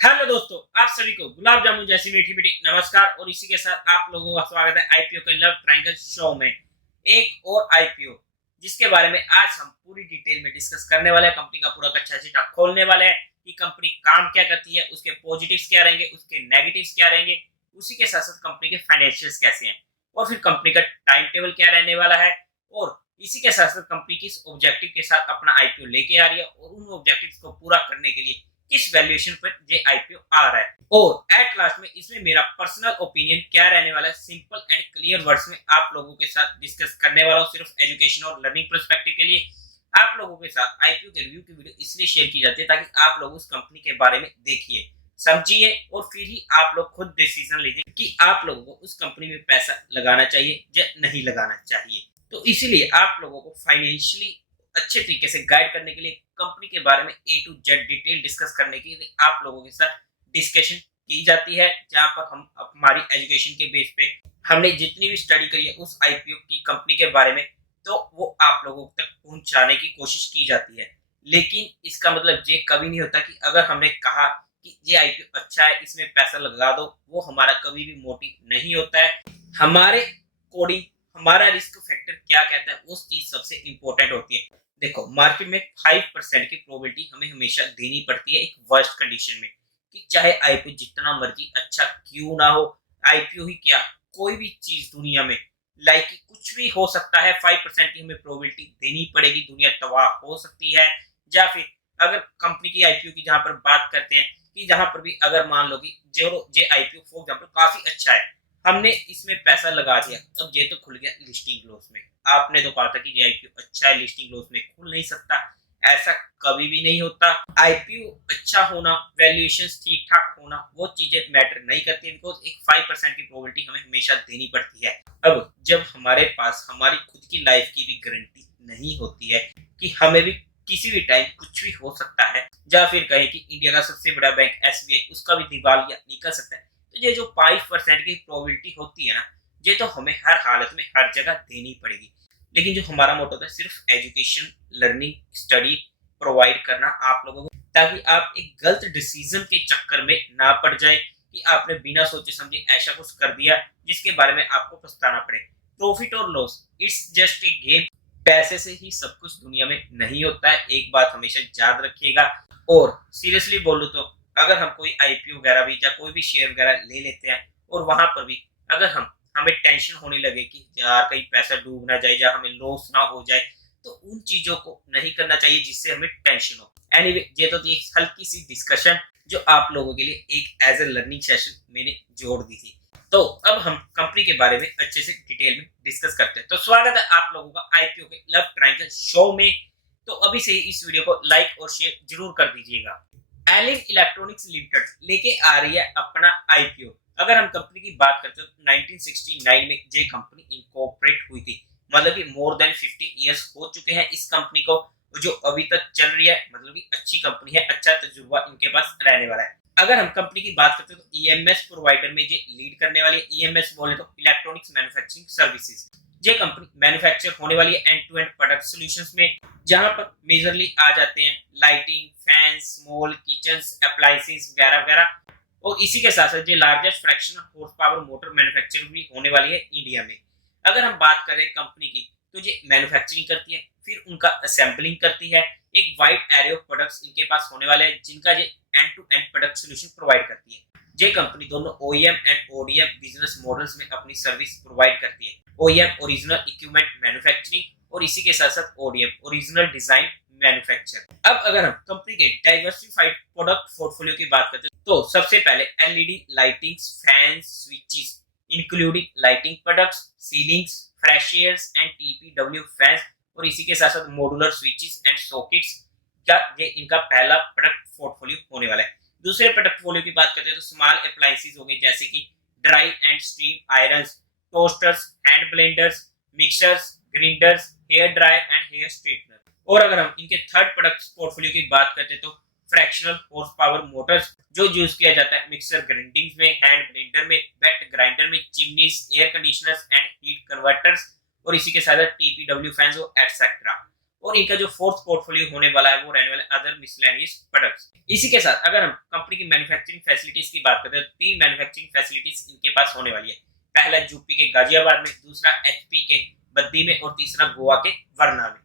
Hello दोस्तों, आप सभी को गुलाब जामुन जैसी मीठी मीठी नमस्कार। और इसी के साथ आप लोगों का स्वागत है आईपीओ के लव ट्रायंगल शो में। एक और आईपीओ जिसके बारे में आज हम पूरी डिटेल में डिस्कस करने वाले हैं। कंपनी का पूरा कच्चा चिट्ठा खोलने वाले हैं कि कंपनी काम क्या करती है, उसके पॉजिटिव्स क्या रहेंगे, उसके नेगेटिव्स क्या रहेंगे, उसी के साथ साथ कंपनी के फाइनेंशियल्स कैसे हैं, और फिर कंपनी का टाइम टेबल क्या रहने वाला है, और इसी के साथ साथ कंपनी किस ऑब्जेक्टिव के साथ अपना आईपीओ लेके आ रही है, और उन ऑब्जेक्टिव्स को पूरा करने के लिए किस वैल्यूएशन पर ये आईपीओ आ रहा है। और एट लास्ट में इसमें मेरा पर्सनल ओपिनियन क्या रहने वाला है, सिंपल एंड क्लियर वर्ड्स में आप लोगों के साथ डिस्कस करने वाला हूं, सिर्फ एजुकेशन और लर्निंग पर्सपेक्टिव के लिए। आप लोगों के साथ आईपीओ के रिव्यू की वीडियो इसलिए शेयर की जाती है ताकि आप लोग उस कंपनी के बारे में देखिए, समझिए, और फिर ही आप लोग खुद डिसीजन लीजिए कि आप लोगों को उस कंपनी में पैसा लगाना चाहिए या नहीं लगाना चाहिए। तो इसीलिए आप लोगों को फाइनेंशियली अच्छे तरीके से गाइड करने के लिए, कंपनी के बारे में ए टू जेड डिटेल डिस्कस करने के लिए आप लोगों के साथ डिस्कशन की जाती है, जहां पर हम हमारी एजुकेशन के बेस पे हमने जितनी भी स्टडी करी है उस आईपीओ की कंपनी के बारे में, तो वो आप लोगों तक पहुंचाने की कोशिश की जाती है। लेकिन इसका मतलब ये कभी नहीं होता कि अगर हमने कहा कि ये आईपीओ अच्छा है, इसमें पैसा लगा दो, वो हमारा कभी भी मोटिव नहीं होता है। हमारे कोडिंग, हमारा रिस्क फैक्टर क्या कहता है, उस चीज सबसे इंपॉर्टेंट होती है। देखो, मार्केट में 5% की प्रोबेबिलिटी हमें हमेशा देनी पड़ती है एक वर्स्ट कंडीशन में, कि चाहे आईपीओ जितना मर्जी अच्छा क्यों ना हो, आईपीओ ही क्या, कोई भी चीज दुनिया में लाइक कुछ भी हो सकता है, 5% की हमें प्रोबेबिलिटी देनी पड़ेगी, दुनिया तबाह हो सकती है। या फिर अगर कंपनी की आईपीओ की जहां पर बात करते हैं, कि जहां पर भी अगर मान लो कि जो जे आईपीओ फॉर एग्जांपल काफी अच्छा है, हमने इसमें पैसा लगा दिया, अब ये तो खुल गया लिस्टिंग लॉस में। आपने तो कहा था कि ये आईपीओ अच्छा है, लिस्टिंग लॉस में खुल नहीं सकता, ऐसा कभी भी नहीं होता। आईपीओ अच्छा होना, वैल्यूएशंस ठीक ठाक होना, वो चीजें मैटर नहीं करती, बिकॉज एक 5% की प्रोबेबिलिटी हमें हमेशा देनी पड़ती है। अब जब हमारे पास हमारी खुद की लाइफ की भी गारंटी नहीं होती है, कि हमें भी किसी भी टाइम कुछ भी हो सकता है, या फिर कहें कि इंडिया का सबसे बड़ा बैंक एसबीआई, उसका भी दिवालिया निकल सकता है, तो ये जो 5% की प्रोबेबिलिटी होती है ना, ये तो हमें हर हालत में हर जगह देनी पड़ेगी। लेकिन जो हमारा मोटो था सिर्फ एजुकेशन, लर्निंग, स्टडी प्रोवाइड करना आप लोगों को, ताकि आप एक गलत डिसीजन के चक्कर में ना पड़ जाए, कि आपने बिना सोचे समझे ऐसा कुछ कर दिया जिसके बारे में आपको पछताना पड़े। प्रॉफिट और loss it's just a game, पैसे से ही सब कुछ दुनिया में नहीं होता है, एक बात हमेशा याद रखिएगा। और सीरियसली बोलूं तो अगर हम कोई आईपीओ वगैरह भी या कोई भी शेयर वगैरह ले लेते हैं, और वहां पर भी अगर हमें टेंशन होने लगे कि यार कहीं पैसा डूब ना जाए या हमें लॉस ना हो जाए, तो उन चीजों को नहीं करना चाहिए जिससे हमें टेंशन हो। एनीवे, ये तो थी एक हल्की सी डिस्कशन जो आप लोगों के लिए एक एज ए लर्निंग सेशन मैंने जोड़ दी थी। तो अब हम कंपनी के बारे में अच्छे से डिटेल में डिस्कस करते हैं। तो स्वागत है आप लोगों का आईपीओ के लव ट्रायंगल शो में। तो अभी से ही इस वीडियो को लाइक और शेयर जरूर कर दीजिएगा। एलिन इलेक्ट्रॉनिक्स लिमिटेड लेके आ रही है अपना आईपीओ। अगर हम कंपनी की बात करते हैं तो 1969 में ये कंपनी इनकॉर्पोरेट हुई थी, मतलब कि मोर देन 50 इयर्स हो चुके हैं इस कंपनी को, जो अभी तक चल रही है, मतलब कि अच्छी कंपनी है, अच्छा तजुर्बा इनके पास रहने वाला है। अगर हम कंपनी की बात करते हैं तो ईएमएस प्रोवाइडर में ये लीड करने वाली है। ईएमएस बोले तो इलेक्ट्रॉनिक्स मैन्युफैक्चरिंग सर्विसेज। ये कंपनी मैन्युफैक्चर होने वाली है end to end product solutions में, जहां पर मेजरली आ जाते हैं lighting, fans, small kitchens, appliances वगैरह वगैरह। और इसी के साथ साथ ये largest fractional horse power motor manufacture भी होने वाली है इंडिया में। अगर हम बात करें कंपनी की, तो ये मैन्युफैक्चरिंग करती है, फिर उनका असेंबलिंग करती है, एक वाइड एरे ऑफ प्रोडक्ट्स इनके पास होने वाले हैं, जिनका ये end to end product solution provide करती है। ये कंपनी दोनों OEM and ODM business models में अपनी सर्विस प्रोवाइड करती है। ओईएम ओरिजिनल इक्विपमेंट मैन्युफैक्चरिंग, और इसी के साथ साथ ओडीएम ओरिजिनल डिजाइन मैन्युफैक्चर। अब अगर हम कंपनी के डाइवर्सिफाइड प्रोडक्ट पोर्टफोलियो की बात करते हैं, तो सबसे पहले LED lightings, fans, switches including lighting products, ceilings, fresh airs and TPW fans, और इसी के साथ साथ मॉड्यूलर स्विचेस एंड सॉकेट्स का ये इनका पहला प्रोडक्ट पोर्टफोलियो होने वाला है। दूसरे प्रोडक्ट पोर्टफोलियो की बात करते हैं तो स्मॉल अप्लायंसेस हो गए, जैसे कि dry and steam irons, toasters, hand blenders, mixers, grinders, hair dryer and hair straightener. और अगर हम इनके थर्ड प्रोडक्ट पोर्टफोलियो की बात करते हैं तो फ्रैक्शनल हॉर्स पावर मोटर्स, जो यूज किया जाता है मिक्सर ग्राइंडिंग में, हैंड ब्लेंडर में, वेट ग्राइंडर में, chimneys, air conditioners and heat converters, और इसी के साथ टीपीडब्ल्यू फैंस और एटसेट्रा। और इनका जो फोर्थ पोर्टफोलियो होने वाला है वो रहने वाला अदर मिसलेनियस प्रोडक्ट्स। इसी के साथ अगर हम कंपनी की मैन्युफैक्चरिंग फैसिलिटीज की बात करते हैं तो 3 मैन्युफैक्चरिंग फैसिलिटीज इनके पास होने वाली है। पहला यूपी के गाजियाबाद में, दूसरा एचपी के बद्दी में और तीसरा गोवा के वरना में।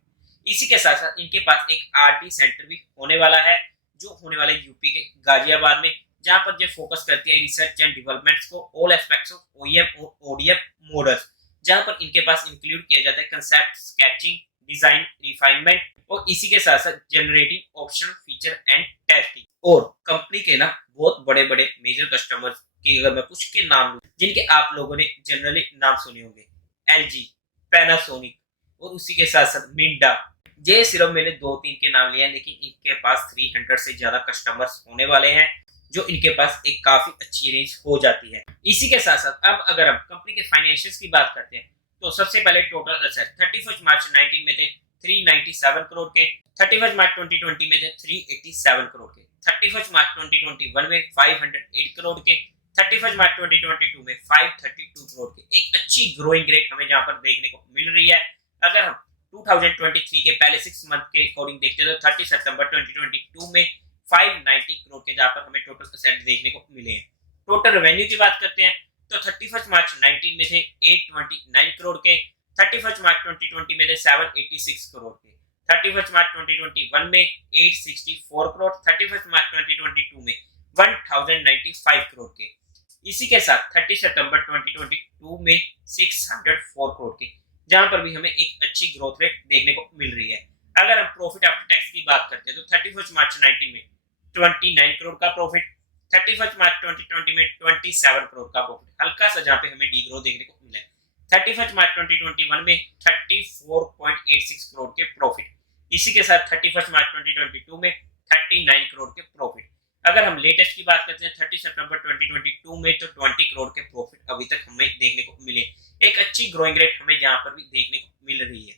इसी के साथ साथ इनके पास एक आरडी सेंटर भी होने वाला है जो होने वाला है यूपी के गाजियाबाद में, जहां पर जो फोकस करती है रिसर्च एंड डेवलपमेंट्स को ऑल एस्पेक्ट्स ऑफ ओईएम और ओडीएम मॉडल्स, जहां पर इनके पास इंक्लूड किया जाता है कंसेप्ट स्केचिंग, डिजाइन, रिफाइनमेंट और इसी के साथ साथ generating optional feature and testing. और कंपनी के ना बहुत बड़े बड़े मेजर कस्टमर्स की अगर मैं कुछ के नाम लूं जिनके आप लोगों ने जनरली नाम सुने होंगे, एलजी, पैनासोनिक और उसी के साथ साथ मिंडा। ये सिर्फ मैंने 2-3 के नाम लिए हैं, लेकिन इनके पास 300 से ज्यादा कस्टमर्स होने वाले हैं जो इनके पास एक काफी अच्छी रेंज हो जाती है। इसी के साथ साथ अब अगर हम कंपनी के फाइनेंशियल्स की बात करते हैं तो सबसे पहले टोटल असेट 31 मार्च 19 में थे 397 करोड़ के, 31 मार्च 2020 में थे 387 करोड़ के, 31 मार्च 2021 में 508 करोड़ के, 31 मार्च 2022 में 532 करोड़ के। एक अच्छी ग्रोइंग रेट हमें जहां पर देखने को मिल रही है। अगर हम 2023 के पहले 6 मंथ के अकॉर्डिंग देखते हैं तो 30 सितंबर 2022 में 590 करोड़ के जहां पर हमें टोटल असेट देखने को मिले हैं। टोटल रेवेन्यू की बात करते हैं तो 31 मार्च 19 में थे 829 करोड़ के, 31 मार्च 2020 में थे 786 करोड़ के, 31 मार्च 2021 में 864 करोड़, 31 मार्च 2022 में 1095 करोड़ के। इसी के साथ 30 सितंबर 2022 में 604 करोड़ के, जहां पर भी हमें एक अच्छी ग्रोथ रेट देखने को मिल रही है। अगर हम प्रॉफिट आफ्टर टैक्स की बात करते हैं तो 31 मार्च 19 में 29 करोड़ का प्रॉफिट, 31 मार्च 2020 में 27 करोड़ का प्रॉफिट, हल्का सा जहां पे हमें डी ग्रोथ देखने को मिला है। 31 मार्च 2021 में 34.86 करोड़ के प्रॉफिट, इसी के साथ 31 मार्च 2022 में 39 करोड़ के प्रॉफिट। अगर हम लेटेस्ट की बात करते हैं 30 सितंबर 2022 में तो 20 करोड़ के प्रॉफिट अभी तक हमें देखने को मिले। एक अच्छी ग्रोइंग रेट हमें जहां पर भी देखने को मिल रही है।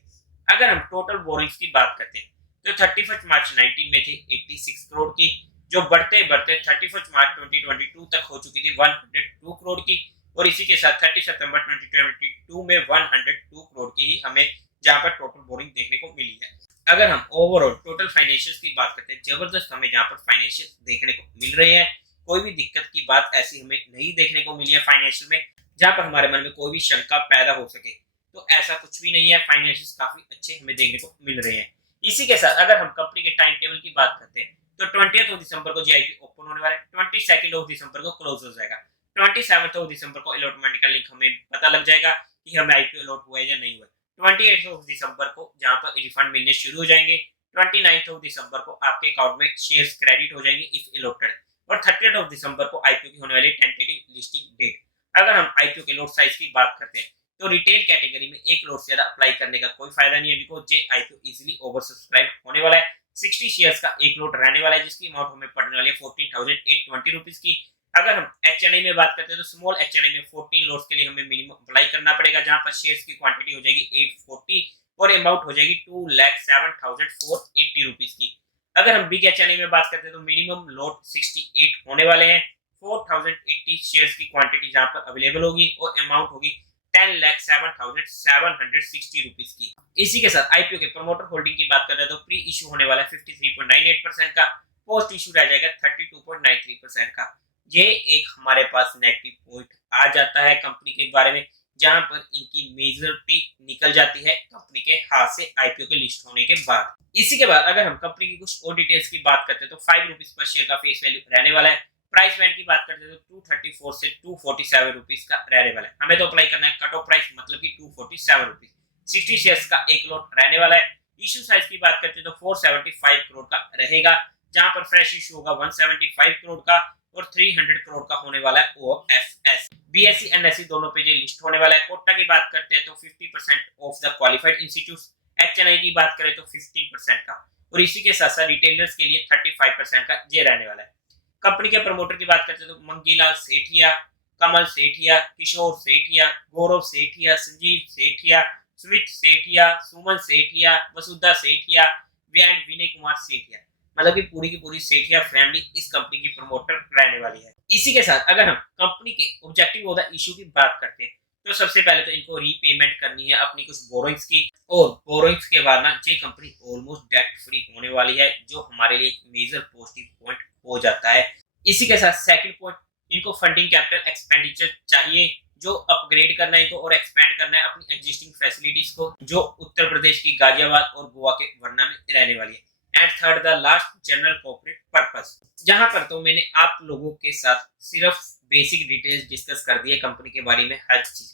अगर हम टोटल बोरिंग्स की बात करते हैं तो 31 मार्च 19 में थे 86 करोड़ की, जो बढ़ते बढ़ते 31 मार्च 2022 तक हो चुकी थी 102 करोड़ की, और इसी के साथ 30 सितंबर 2022 में 102 करोड़ की ही हमें जहां पर टोटल बोरिंग देखने को मिली है। अगर हम ओवरऑल टोटल फाइनेंशियल्स की बात करते हैं, जबरदस्त हमें जहां पर फाइनेंशियल देखने को मिल रहे हैं। कोई भी दिक्कत की बात ऐसी हमें नहीं देखने को मिली है फाइनेंशियल में जहां पर हमारे मन में कोई भी शंका पैदा हो सके, तो ऐसा कुछ भी नहीं है। फाइनेंशियल्स काफी अच्छे हमें देखने को मिल रहे हैं। इसी के साथ अगर हम कंपनी के टाइम टेबल की बात करते हैं तो 20 दिसंबर को जीआईपी ओपन होने वाला है, 22 दिसंबर को क्लोज हो जाएगा, 27 दिसंबर को अलॉटमेंट का लिंक हमें पता लग जाएगा कि हमें आईपीओ अलॉट हुआ है या नहीं हुआ। 28 दिसंबर को जहां पर रिफंड मिलने शुरू हो जाएंगे, 29 दिसंबर को आपके अकाउंट में शेयर्स क्रेडिट हो जाएंगे इफ अलॉटेड, और 30 दिसंबर को आईपीओ की होने वाली टेंटेटिव लिस्टिंग डेट। अगर हम आईपीओ के लॉट साइज की बात करते हैं तो रिटेल कैटेगरी में एक लॉट से ज्यादा अप्लाई करने का कोई फायदा नहीं है, बिकॉज ये आईपीओ इजीली ओवर सब्सक्राइब होने वाला है। 60 शेयर्स का एक लॉट रहने वाला है जिसकी अमाउंट हमें पड़ने वाली है 14,820 रुपीज की। अगर हम एचएनआई में बात करते हैं तो स्मॉल एचएनआई में 14 लॉट्स के लिए हमें मिनिमम अप्लाई करना पड़ेगा, जहां पर शेयर्स की क्वांटिटी हो जाएगी 840 और अमाउंट हो जाएगी 2,07,480 रुपीज की। अगर हम बिग एचएनआई में बात करते हैं तो मिनिमम लॉट 68 होने वाले हैं, 4,080 शेयर्स की क्वांटिटी जहां पर अवेलेबल होगी और अमाउंट होगी 10,07,760 रुपीज की। इसी के साथ आईपीओ के प्रमोटर होल्डिंग की बात करते हैं तो प्री इशू होने वाला है 53.98% का, पोस्ट इशू रह जाएगा 32.93% का। ये एक हमारे पास नेगेटिव पॉइंट आ जाता है कंपनी के बारे में, जहां पर इनकी मेजॉरिटी निकल जाती है कंपनी के हाथ से आईपीओ के लिस्ट होने के बाद। इसी के बाद अगर हम कंपनी की कुछ और डिटेल्स की बात करते हैं तो 5 रुपीज पर शेयर का फेस वैल्यू रहने वाला है। प्राइस बैंड की बात करते हैं तो 234 से 247 रुपीज का रहने वाला है। हमें तो अप्लाई करना है कट ऑफ प्राइस मतलब कि 247 रुपीज। 60 शेयर्स का एक लॉट रहने वाला है। इशू साइज की बात करते हैं तो 475 करोड़ का रहेगा, जहां पर फ्रेश इशू होगा 175 करोड़ का और 300 करोड़ का होने वाला है ओएफएस। बीएसई एनएसई दोनों पे ये लिस्ट होने वाला है। कोटा की बात करते हैं तो 50% of the qualified institutes, HNI की बात करें तो 15% का, और इसी के साथ साथ रिटेलर्स के लिए 35% का ये रहने वाला है। कंपनी के प्रमोटर की बात करते हैं तो मंगीलाल सेठिया, कमल सेठिया, किशोर सेठिया, गौरव सेठिया, संजीव सेठिया, स्मित सेठिया, सुमन सेठिया, वसुधा सेठिया, विनय कुमार सेठिया, मतलब कि पूरी की पूरी सेठिया फैमिली इस कंपनी की प्रमोटर रहने वाली है। इसी के साथ अगर हम कंपनी के ऑब्जेक्टिव ऑफ द इशू की बात करते हैं तो सबसे पहले तो इनको रीपेमेंट करनी है अपनी कुछ बोरोइंग्स की, और बोरोइंग्स के बाद ना ये कंपनी ऑलमोस्ट डेट फ्री होने वाली है, जो हमारे लिए एक मेजर पॉजिटिव पॉइंट हो जाता है। इसी के साथ सेकंड पॉइंट, इनको फंडिंग कैपिटल एक्सपेंडिचर चाहिए, जो अपग्रेड करना है इनको और एक्सपेंड करना है अपनी एग्जिस्टिंग फैसिलिटीज को, जो उत्तर प्रदेश की गाजियाबाद और गोवा के वर्ना में रहने वाली है। And third the last, general corporate purpose, जहां पर तो मैंने आप लोगों के साथ सिर्फ बेसिक डिटेल्स डिस्कस कर दी है कंपनी के बारे में हर चीज।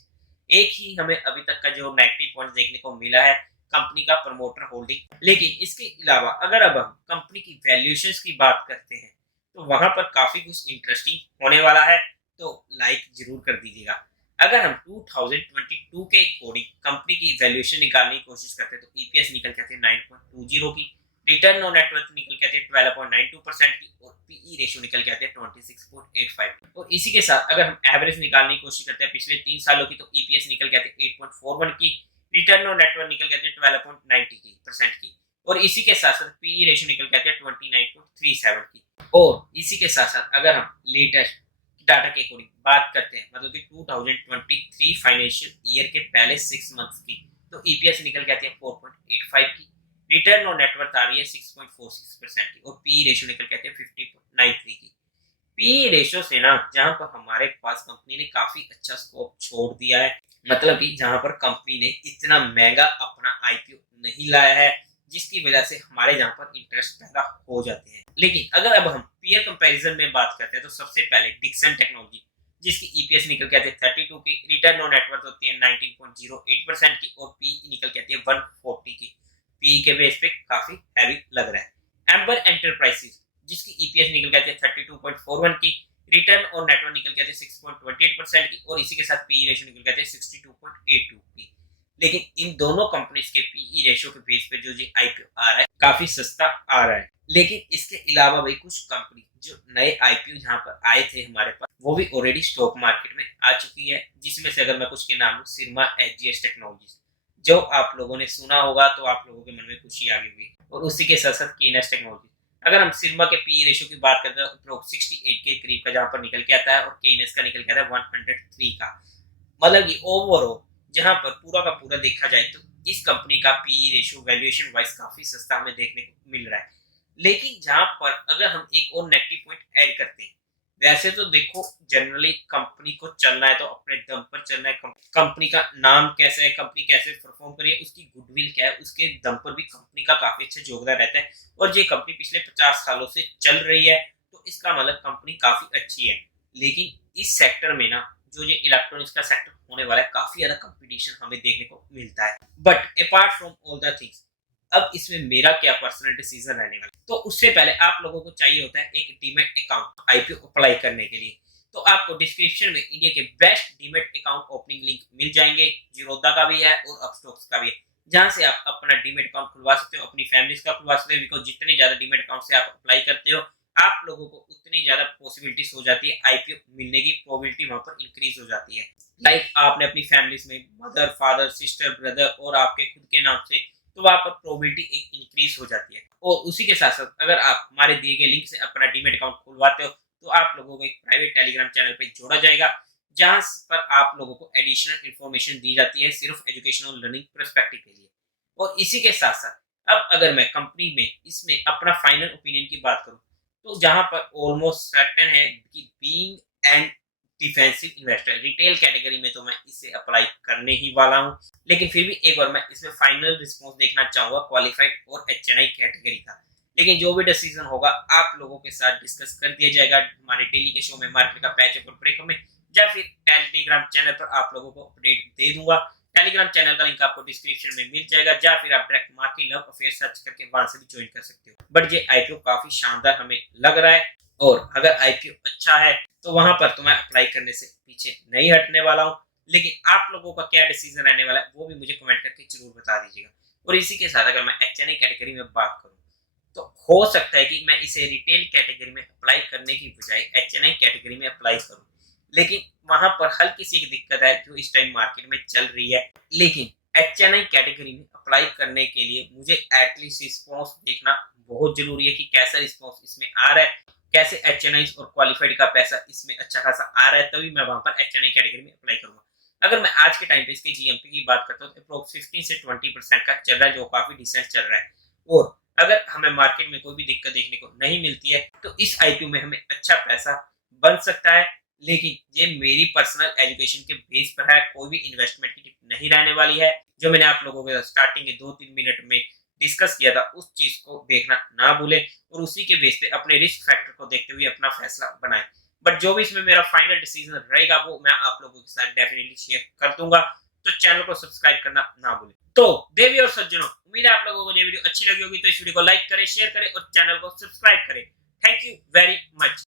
एक ही हमें अभी तक का जो नेगेटिव पॉइंट देखने को मिला है कंपनी का प्रमोटर होल्डिंग, लेकिन इसके अलावा अगर अब हम कंपनी की वैल्यूएशंस की बात करते हैं तो वहां पर काफी कुछ इंटरेस्टिंग होने वाला है, तो लाइक जरूर कर दीजिएगा। अगर हम 2022 के अकॉर्डिंग कंपनी की वैल्यूएशन निकालने की कोशिश करते हैं तो ईपीएस निकल के आते हैं 9.20 की, रिटर्न ऑन नेटवर्थ निकल के आते हैं 12.92% की, और पीई रेशियो निकल के आते हैं 26.85। और इसी के साथ अगर हम एवरेज निकालने की कोशिश करते हैं पिछले 3 सालों की, तो ईपीएस निकल के आते हैं 8.41 की, रिटर्न ऑन नेटवर्थ निकल के आते हैं 12.90% की, और इसी के साथ साथ पीई रेशियो निकल के आते हैं 29.37 की। और इसी के साथ साथ अगर हम लेटेस्ट डाटा के अकॉर्डिंग बात करते हैं, मतलब कि 2023 फाइनेंशियल ईयर के पहले 6 मंथ्स की, तो ईपीएस निकल के आती है 4.85 की, रिटर्न ऑन नेटवर्थ आ रही है 6.46% की, और पी रेशियो निकल के आती है 50.93 की। पी रेशियो से ना जहां पर हमारे पास कंपनी ने काफी अच्छा स्कोप छोड़ दिया है, मतलब कि जहां पर कंपनी ने इतना महंगा अपना आईपीओ नहीं लाया है, जिसकी वजह से हमारे जहां पर इंटरेस्ट पैदा हो जाते हैं। लेकिन अगर अब हम पीयर कंपैरिजन में बात करते हैं तो सबसे पहले डिक्सन टेक्नोलॉजी, जिसकी ईपीएस निकल के आती है 32 की, रिटर्न ऑन नेटवर्थ होती है 19.08% की, और पी निकल के आती है 140 की। पी के बेस पे काफी हैवी लग रहा है। एम्बर एंटरप्राइजेस, जिसकी ईपीएस निकल के आती है 32.41 की, रिटर्न ऑन नेटवर्थ निकल के आती है 6.28% की, और इसी के साथ पी रेशियो निकल के आती है 62.82 की। लेकिन इन दोनों कंपनीज के पीई रेशियो के बेस पे जो आईपीओ आ रहा है काफी सस्ता आ रहा है। लेकिन इसके अलावा भी कुछ कंपनी जो नए आईपीओ जहां पर आए थे हमारे पास, वो भी ऑलरेडी स्टॉक मार्केट में आ चुकी है, जिसमें से अगर मैं कुछ के नाम लूं, सिरमा एचजीएस टेक्नोलॉजीज, जो आप लोगों ने सुना होगा तो आप लोगों के मन में खुशी आ गई होगी, और उसी के साथ साथ केनस टेक्नोलॉजी। अगर हम सिरमा के पीई रेशियो की बात करते हैं तो 68 के करीब का जहां पर निकल के आता है, और केनस का निकल के आता है 103 का। मतलब कि ओवरऑल जहां पर पूरा का पूरा देखा जाए तो इस कंपनी का पीई रेशियो वैल्यूएशन वाइज काफी सस्ता हमें देखने को मिल रहा है। लेकिन जहां पर अगर हम एक और नेगेटिव पॉइंट ऐड करते हैं, वैसे तो देखो जनरली कंपनी को चलना है तो अपने दम पर चलना है, कंपनी का नाम कैसा है, कंपनी कैसे परफॉर्म करी है, उसकी गुडविल क्या है, उसके दम पर भी कंपनी का काफी अच्छा योगदान रहता है। और ये कंपनी पिछले 50 सालों से चल रही है, तो इसका मतलब कंपनी काफी अच्छी है। लेकिन इस सेक्टर में ना जो ये इलेक्ट्रॉनिक्स का सेक्टर होने वाला है, काफी ज्यादा कंपटीशन हमें देखने को मिलता है। But apart from all the things, अब इसमें मेरा क्या पर्सनल डिसीजन रहने वाला है, तो उससे पहले आप लोगों को चाहिए होता है एक डीमैट अकाउंट आईपीओ अप्लाई करने के लिए। तो आपको डिस्क्रिप्शन में इंडिया के best demat account opening link मिल जाएंगे, जीरोधा का भी है और अपस्टॉक्स का भी है, जहां से आप अपना डीमैट अकाउंट खुलवा सकते हो, अपनी फैमिली का खुलवा सकते हो, बिकॉज जितने ज्यादा डीमैट अकाउंट से आप अप्लाई करते हो, आप लोगों को उतनी ज्यादा पॉसिबिलिटीज हो जाती है, आईपीओ मिलने की प्रोबेबिलिटी वहां पर इंक्रीज हो जाती है। लाइक आपने अपनी फैमिलीज में मदर, फादर, सिस्टर, ब्रदर और आपके खुद के नाम से, तो वहां पर प्रोबेबिलिटी एक इंक्रीज हो जाती है। और उसी के साथ साथ अगर आप हमारे दिए गए लिंक से अपना डीमैट अकाउंट खुलवाते हो तो आप लोगों को एक प्राइवेट टेलीग्राम चैनल पे जोड़ा जाएगा, जहां पर आप लोगों को एडिशनल इंफॉर्मेशन दी जाती है सिर्फ एजुकेशन और लर्निंग पर्सपेक्टिव के लिए। और इसी के साथ साथ अब अगर मैं कंपनी में इसमें अपना फाइनल ओपिनियन की बात करूं, तो जहां पर ऑलमोस्ट सर्टेन है कि being and defensive investor retail category में तो मैं इसे अप्लाई करने ही वाला हूं। लेकिन फिर भी एक बार मैं इसमें फाइनल रिस्पॉन्स देखना चाहूंगा क्वालिफाइड और एचएनआई कैटेगरी का। लेकिन जो भी डिसीजन होगा आप लोगों के साथ डिस्कस कर दिया जाएगा हमारे डेली के शो में, मार्केट का पैच अप और ब्रेक में, या फिर टेलीग्राम चैनल पर आप लोगों को अपडेट दे दूंगा। टेलीग्राम चैनल का लिंक आपको डिस्क्रिप्शन में मिल जाएगा, या फिर आप direct market love affair search करके वहां से भी ज्वाइन कर सकते हो। बट ये आईपीओ काफी शानदार हमें लग रहा है, और अगर आईपीओ अच्छा है तो वहां पर तो मैं अप्लाई करने से पीछे नहीं हटने वाला हूं। लेकिन आप लोगों का क्या डिसीजन रहने वाला है वो भी मुझे कमेंट करके जरूर बता दीजिएगा। और इसी के साथ अगर मैं एचएनआई कैटेगरी में बात करूं, तो हो सकता है कि मैं इसे रिटेल कैटेगरी में अप्लाई करने की बजाय एचएनआई कैटेगरी में अप्लाई करूं। लेकिन वहां पर हल्की सी एक दिक्कत है जो इस टाइम मार्केट में चल रही है। लेकिन एचएनआई कैटेगरी में अप्लाई करने के लिए मुझे एटलीस्ट रिस्पॉन्स देखना बहुत जरूरी है कि कैसा रिस्पॉन्स इसमें आ रहा है, कैसे एचएनआई और क्वालिफाइड का पैसा इसमें अच्छा खासा आ रहा है, तभी मैं वहां पर एचएनआई कैटेगरी में अप्लाई करूंगा। अगर मैं आज के टाइम पे इसके जीएमपी की बात करता हूँ तो अप्रोक्स 15 से 20% का चल रहा है, जो काफी डिसेंट चल रहा है। और अगर हमें मार्केट में कोई भी दिक्कत देखने को नहीं मिलती है तो इस आईपीओ में हमें अच्छा पैसा बन सकता है। लेकिन ये मेरी पर्सनल एजुकेशन के बेस पर है, कोई भी इन्वेस्टमेंट की टिप नहीं रहने वाली है। जो मैंने आप लोगों के स्टार्टिंग के 2-3 मिनट में डिस्कस किया था उस चीज को देखना ना भूलें और उसी के बेस पे अपने रिस्क फैक्टर को देखते हुए अपना फैसला बनाएं। बट जो भी इसमें मेरा फाइनल डिसीजन रहेगा वो मैं आप लोगों के साथ डेफिनेटली शेयर कर दूंगा। तो चैनल को सब्सक्राइब करना ना भूलें। तो देवी और सज्जनों, उम्मीद है आप लोगों को ये वीडियो अच्छी लगी होगी, तो इस वीडियो को लाइक करें, शेयर करें और चैनल को सब्सक्राइब करें। Thank you very much.